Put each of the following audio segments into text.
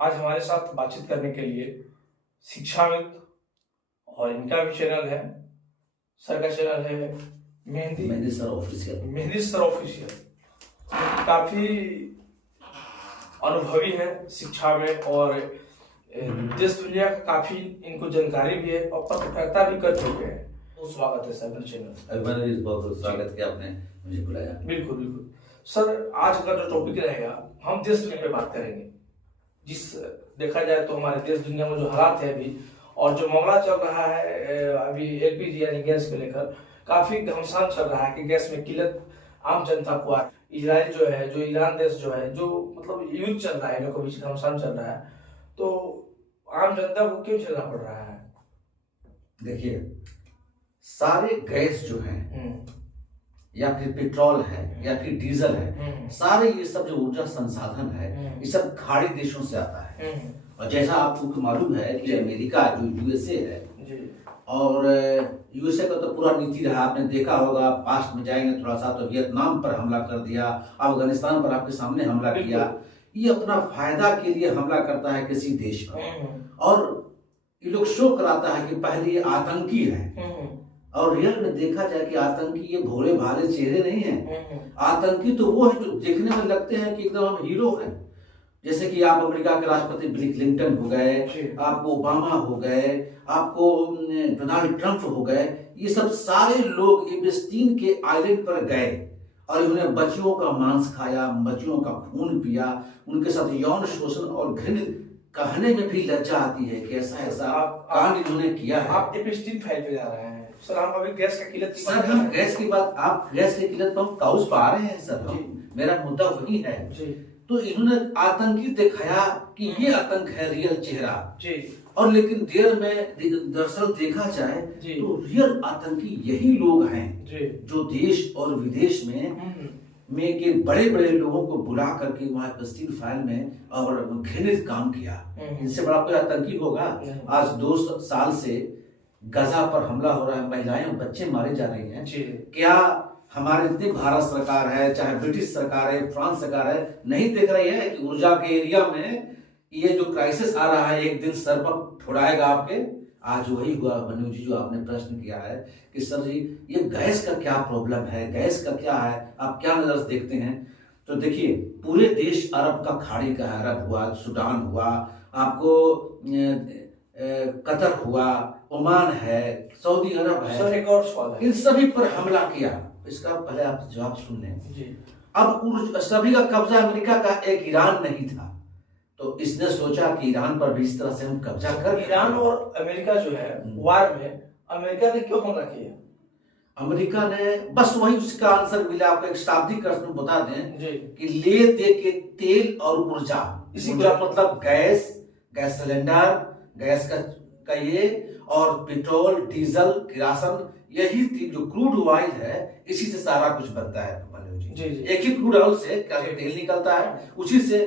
आज हमारे साथ बातचीत करने के लिए शिक्षाविद और इनका भी चैनल है, सर का चैनल है मेहंदी सर ऑफिशियल। काफी अनुभवी है शिक्षा में और देश दुनिया का काफी इनको जानकारी भी है और पत्रकारिता भी कर चुके हैं। तो स्वागत है सर चैनल। बहुत स्वागत किया आपने मुझे बुलाया। बिल्कुल बिल्कुल सर, आज का जो टॉपिक रहेगा हम देश दुनिया पे बात करेंगे। जिस देखा जाए तो हमारे देश दुनिया में जो हालात है अभी और जो मामला चल रहा है अभी एलपीजी यानी गैस को लेकर काफी घमासान चल रहा है कि गैस में किल्लत आम जनता को आ। इजराइल जो है, जो ईरान देश जो है, जो मतलब युद्ध चल रहा है, इनको बीच घमासान चल रहा है, तो आम जनता को क्यों झेलना पड़ रहा है? देखिए, सारे गैस जो है या फिर पेट्रोल है या फिर डीजल है, सारे ये सब जो ऊर्जा संसाधन है ये सब खाड़ी देशों से आता है। और जैसा आपको मालूम है कि अमेरिका जो यूएसए है और यूएसए का तो पूरा नीति रहा, आपने देखा होगा। पास्ट में जाएंगे थोड़ा सा तो वियतनाम पर हमला कर दिया, अफगानिस्तान पर आपके सामने हमला किया। ये अपना फायदा के लिए हमला करता है किसी देश पर और ये लोग शो कराता है कि पहले ये आतंकी है। और रियल में देखा जाए कि आतंकी ये भोले भाले चेहरे नहीं है। आतंकी तो वो है जो देखने में लगते हैं कि एकदम हम हीरो हैं। जैसे कि आप अमेरिका के राष्ट्रपति बिल क्लिंटन हो गए, आपको ओबामा हो गए, आपको डोनाल्ड ट्रंप हो गए। ये सब सारे लोग एप्स्टीन के आइलैंड पर गए और उन्होंने बच्चियों का मांस खाया, बच्चियों का खून पिया, उनके साथ यौन शोषण और घृणित कहने में भी लज्जा आती है कि ऐसा ऐसा कांड इन्होंने किया है। आप एप्स्टीन फाइल पे जा रहे हैं सर। हम अभी गैस का किल्लत की सर, हम गैस की बात, आप गैस की किल्लत पर काउस पा रहे हैं सर। मेरा मुद्दा वही है। तो इन्होंने आतंकी दिखाया कि ये आतंक है रियल चेहरा जी। और लेकिन देर में दरअसल देखा जाए तो रियल आतंकी यही लोग हैं जी। जो देश और विदेश में के बड़े बड़े लोगों को बुला करके वहां एप्स्टीन फाइल में और घृणित काम किया। इनसे बड़ा कोई आतंकी होगा? आज 2 साल से गजा पर हमला हो रहा है, महिलाएं और बच्चे मारे जा रहे हैं। क्या हमारे जितनी भारत सरकार है, चाहे ब्रिटिश सरकार है, फ्रांस सरकार है, नहीं देख रही है कि ऊर्जा के एरिया में ये जो क्राइसिस आ रहा है एक दिन सर पर ठुड़ाएगा आपके? आज वही हुआ मनु जी, जो आपने प्रश्न किया है कि सर जी ये गैस का क्या प्रॉब्लम है, गैस का क्या है, आप क्या नजर से देखते हैं? तो देखिए, पूरे देश अरब का खाड़ी का है। अरब हुआ, सूडान हुआ, आपको कतर हुआ, ओमान है, सऊदी अरब है। सर एक और सवाल है, इन सभी पर हमला किया। इसका पहले आप जवाब सुन लें। अब सभी का कब्जा अमेरिका का, एक ईरान नहीं था, तो इसने सोचा कि ईरान पर भी इस तरह से हम कब्जा कर। ईरान और अमेरिका जो है वार में अमेरिका ने क्यों हमला किया? अमेरिका ने बस वही, उसका आंसर मिला आपको। एक शाब्दिक प्रश्न बता दें कि ले दे के तेल और ऊर्जा, इसी का मतलब गैस, गैस सिलेंडर, गैस का ये और पेट्रोल, डीजल, किरासन, यही जो क्रूड ऑयल है, इसी से सारा कुछ बनता है मनु जी। एक ही क्रूड ऑयल से तेल निकलता है, उसी से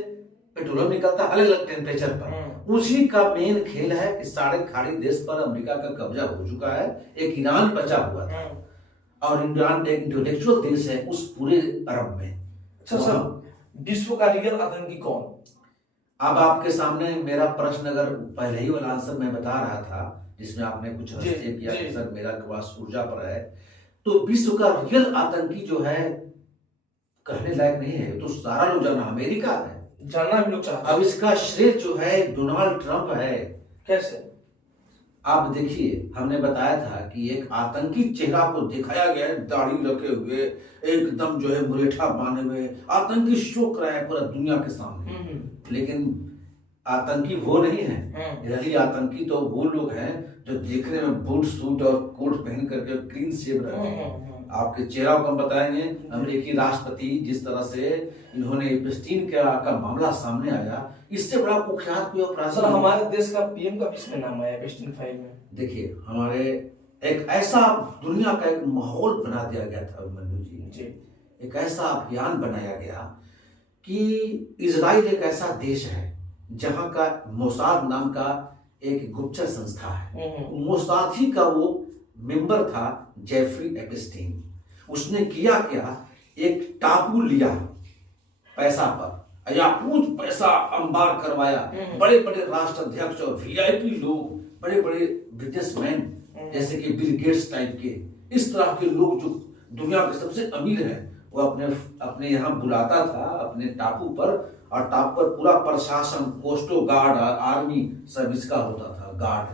पेट्रोल निकलता है, अलग अलग टेम्परेचर पर। उसी का मेन खेल है कि सारे खाड़ी देश पर अमेरिका का कब्जा हो चुका है। एक ईरान बचा हुआ था और ईरान एक इंटेलेक्चुअल देश है उस पूरे अरब में। अच्छा सर, विश्व का रियल आतंकी कौन? अब आपके सामने मेरा प्रश्न, अगर पहले ही वाला आंसर मैं बता रहा था जिसमें आपने कुछ हस्तक्षेप किया कि सर मेरा पास ऊर्जा पर है, तो विश्व का रियल आतंकी जो है कहने लायक नहीं है। तो सारा लोग जाना, अमेरिका है, जानना भी लोग चाहते हैं। अब इसका श्रेय जो है डोनाल्ड ट्रंप है। कैसे? आप देखिए, हमने बताया था कि एक आतंकी चेहरा को दिखाया गया है, दाढ़ी रखे हुए, एकदम जो है मुरेठा बांधे हुए, आतंकी शो कराया है पूरा दुनिया के सामने। लेकिन आतंकी वो नहीं है। रियली आतंकी तो वो लोग हैं जो देखने में बूट सूट और कोट पहन करके क्लीन शेव रहते हैं। आपके चेहरा को हम बताएंगे। अमेरिकी राष्ट्रपति जिस तरह से इन्होंने एप्स्टीन का मामला सामने आया, इससे बड़ा कुख्यात कोई अपराध। सर, हमारे देश का पीएम का किसमें नाम है एप्स्टीन फाइल में? देखिए, हमारे एक ऐसा दुनिया का एक माहौल बना दिया गया था मनु जी, एक ऐसा अभियान बनाया गया कि इजराइल एक ऐसा देश है जहां का मोसाद नाम का एक गुप्तचर संस्था है। मोसाद ही का वो मेंबर था जेफरी एप्स्टीन। उसने किया क्या, एक टापू लिया पैसा पर या कुछ पैसा अंबार करवाया, बड़े बड़े राष्ट्राध्यक्ष और वीआईपी लोग, बड़े बड़े बिजनेसमैन जैसे कि बिल गेट्स टाइप के, इस तरह के लोग जो दुनिया के सबसे अमीर हैं, वो अपने यहाँ बुलाता था अपने टापू पर, और टापू पर पूरा प्रशासन, कोस्टो गार्ड, आर्मी सब इसका होता था, गार्ड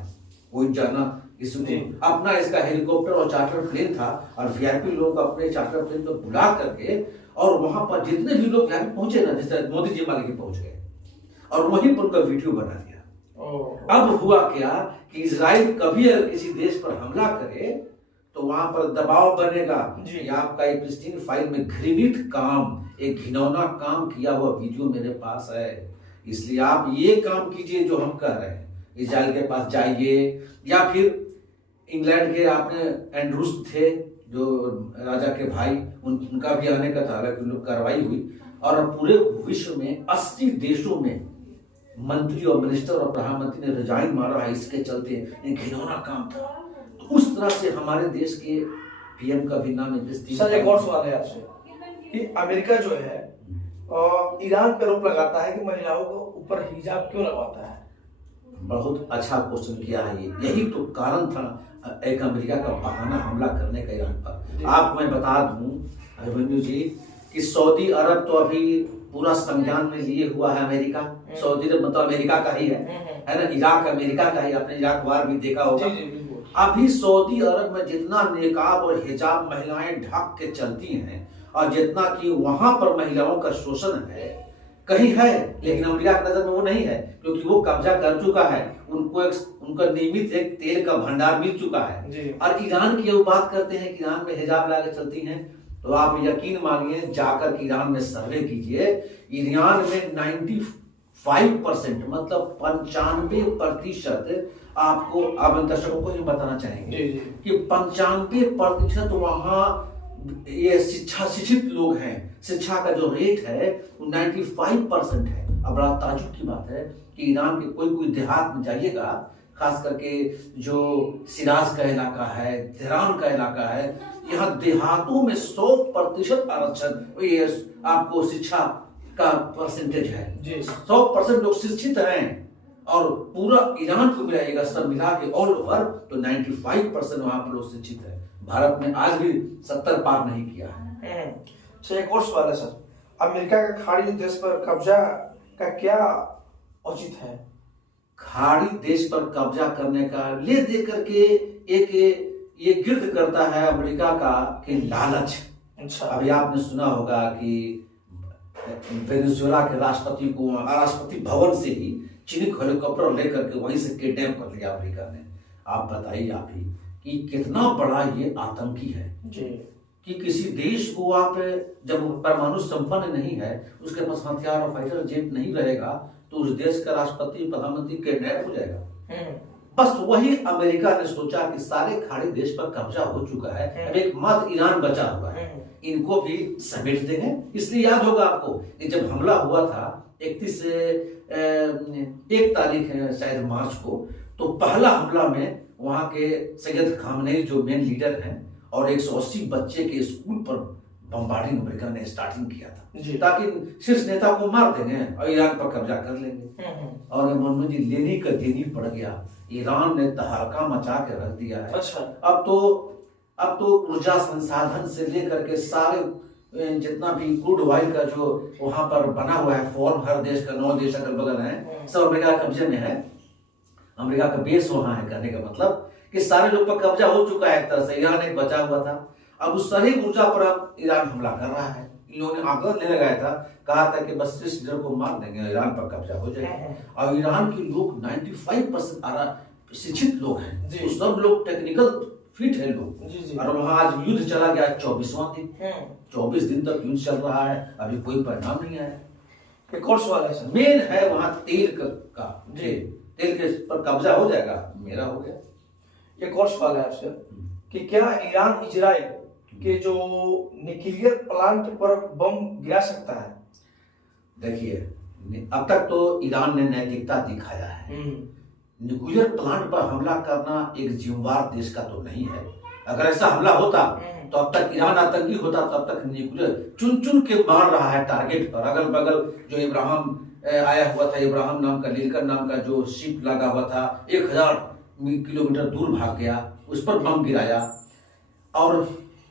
कोई जाना इसको अपना इसका हेलीकॉप्टर और चार्टर प्लेन था, और वीआईपी लोग अपने चार्टर प्लेन को बुला करके, और वहां पर जितने भी लोग यहाँ पहुंचे ना, जैसे मोदी जी मान के पहुंच गए और वहीं पर उनका वीडियो बना दिया। अब हुआ क्या कि इजराइल कभी अगर किसी देश पर हमला करे तो वहां पर दबाव बनेगा कि आपका एक प्रिस्टीन फाइल में घृणित काम, एक घिनौना काम किया हुआ वीडियो मेरे पास है, इसलिए आप ये काम कीजिए जो हम कर रहे हैं, इजराइल के पास जाइए। या फिर इंग्लैंड के आपने एंड्रूस थे जो राजा के भाई, उनका भी आने का था, हालांकि कार्रवाई हुई, और पूरे विश्व में 80 देशों में मंत्री और मिनिस्टर और प्रधानमंत्री ने रिजाइन मारा है इसके चलते, घिनौना काम था। तो उस तरह से हमारे देश के पीएम का भी नाम है। सर एक और सवाल है आपसे कि अमेरिका जो है ईरान पर रोक लगाता है कि महिलाओं को ऊपर हिजाब क्यों लगवाता है? बहुत अच्छा क्वेश्चन किया है ये, यही तो कारण था एक अमेरिका का बहाना हमला करने का ईरान पर। आपको मैं बता दूं अभिमन्यु जी कि सऊदी अरब तो अभी पूरा संज्ञान में लिए हुआ है अमेरिका, सऊदी अरब मतलब अमेरिका का ही है ना, इराक अमेरिका का ही, आपने इराक वार भी देखा होगा। अभी सऊदी अरब में जितना निकाब और हिजाब महिलाएं ढक के चलती हैं, और जितना कि वहां पर महिलाओं का शोषण है कहीं है, लेकिन अमेरिका की नजर में वो नहीं है, क्योंकि वो कब्जा कर चुका है, उनको उनका नियमित एक तेल का भंडार मिल चुका है। और ईरान की वो बात करते हैं कि ईरान में हिजाब लगा चलती हैं, तो आप यकीन मानिए जाकर ईरान में सर्वे कीजिए, ईरान में 95% मतलब 95% आपको, अब दर्शकों को ये बताना चाहेंगे कि 95% वहां ये शिक्षित लोग हैं, शिक्षा का जो रेट है वो 95% है। अब बड़ा ताजुब की बात है कि ईरान के कोई देहात में जाइएगा, खास करके जो सिराज का इलाका है, तेहरान का इलाका है, यहाँ देहातों में 100% आरक्षण ये आपको शिक्षा का परसेंटेज है। 100% लोग शिक्षित हैं, और पूरा ईरान को मिलाइएगा सब मिला के ऑल ओवर तो 95% वहां पर लोग शिक्षित है। भारत में आज भी 70 पार नहीं किया है। एक और सवाल है सर, अमेरिका का खाड़ी देश पर कब्जा का क्या औचित है? खाड़ी देश पर कब्जा करने का ले दे करके एक ये गिर्द करता है अमेरिका का कि लालच। अच्छा, अभी आपने सुना होगा कि वेनेजुएला के राष्ट्रपति को राष्ट्रपति भवन से ही चीनी हेलीकॉप्टर लेकर के वहीं से किडनैप कर लिया अमेरिका ने। आप बताइए आप ही कि कितना बड़ा ये आतंकी है जी, कि किसी देश को आप जब परमाणु संपन्न नहीं है, उसके पास हथियार और फाइटर जेट नहीं रहेगा, तो उस देश का राष्ट्रपति प्रधानमंत्री किडनैप हो जाएगा। बस वही अमेरिका ने सोचा कि सारे खाड़ी देश पर कब्जा हो चुका है, अब एक मात्र ईरान बचा हुआ है, इनको भी समेट देंगे। इसलिए याद होगा आपको कि जब हमला हुआ था 1 तारीख है शायद मार्च को, तो पहला हमला में वहां के सैयद खामनेई जो मेन लीडर हैं और 180 बच्चे के स्कूल पर बम्बार्डिंग अमेरिका ने स्टार्टिंग किया था, ताकि शीर्ष नेता को मार देंगे और ईरान पर कब्जा कर लेंगे। और मनमोहन जी लेनी का देनी पड़ गया, ईरान ने तहलका मचा के रख दिया है। अच्छा, अब तो ऊर्जा संसाधन से लेकर के सारे जितना भी क्रूड ऑयल का जो वहां पर बना हुआ है फॉर्म, हर देश का 9 देश अगल बगल है, सब अमेरिका कब्जे में है। अमेरिका का बेस वहां है, कहने का मतलब कि सारे लोग पर कब्जा हो चुका है एक तरह से, ईरान एक बचा हुआ था। अब उस सारी ऊर्जा पर अब ईरान हमला कर रहा है। इन लोगों ने आंकड़ा ले लगाया था, कहा था कि बस इस लीडर को मार देंगे, ईरान पर कब्जा हो जाएगा। और ईरान के लोग 95% शिक्षित लोग हैं, तो सब लोग टेक्निकल फिट है लोग। और वहां आज युद्ध चला गया 24वां दिन, 24 दिन तक युद्ध चल रहा है, अभी कोई परिणाम नहीं आया। एक और सवाल है सर, मेन है वहां तेल का तेल के पर कब्जा हो जाएगा, मेरा हो गया। एक और सवाल है आपसे कि क्या ईरान इजराइल के जो न्यूक्लियर प्लांट पर बम गिरा सकता है? देखिए, अब तक तो ईरान ने नैतिकता दिखाया है। न्यूक्लियर प्लांट पर हमला करना एक जिम्मेवार देश का तो नहीं है। अगर ऐसा हमला होता तो अब तक ईरान आतंकी होता, तब तक न्यूक्लियर चुन चुन के मार रहा है टारगेट पर। अगल बगल जो इब्राहिम आया हुआ था, इब्राहिम नाम का, लिंकन नाम का जो शिप लगा हुआ था, 1000 किलोमीटर दूर भाग गया, उस पर बम गिराया। और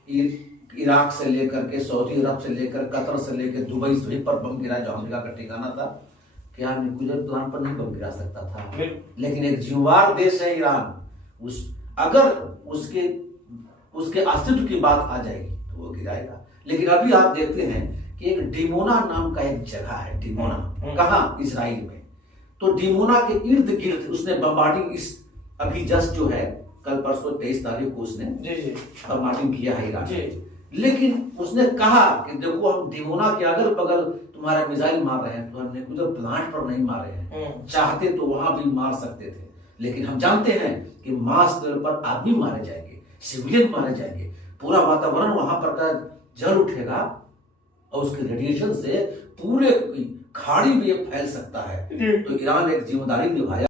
इराक से लेकर के सऊदी अरब से लेकर कतर से लेकर दुबई सभी पर बम गिराया, जो अमेरिका का ठिकाना था। क्या न्यूक्लियर प्लांट पर नहीं बम गिरा सकता था? लेकिन एक जिम्मेवार देश है ईरान, अगर उसके अस्तित्व की बात आ जाएगी तो वो गिराएगा। लेकिन अभी आप देखते हैं कि एक डिमोना नाम का एक जगह है, डिमोना, कहाँ? इजराइल में। तो डिमोना के इर्द गिर्द उसने बम्बार्डिंग, इस अभी जस्ट जो है कल परसों 23 तारीख को उसने बम्बार्डिंग किया है ईरान। लेकिन उसने कहा कि देखो, हम डिमोना के अगल बगल तुम्हारा मिसाइल मार रहे हैं, तो हम न्यूक्लियर प्लांट पर नहीं मार रहे हैं, चाहते तो वहां भी मार सकते थे, लेकिन हम जानते हैं कि मास लेवल पर आदमी मारे जाएंगे, सिविलियन मारे जाएंगे, पूरा वातावरण वहां पर का जल उठेगा और उसके रेडिएशन से पूरे खाड़ी में फैल सकता है। तो ईरान एक जिम्मेदारी निभाया।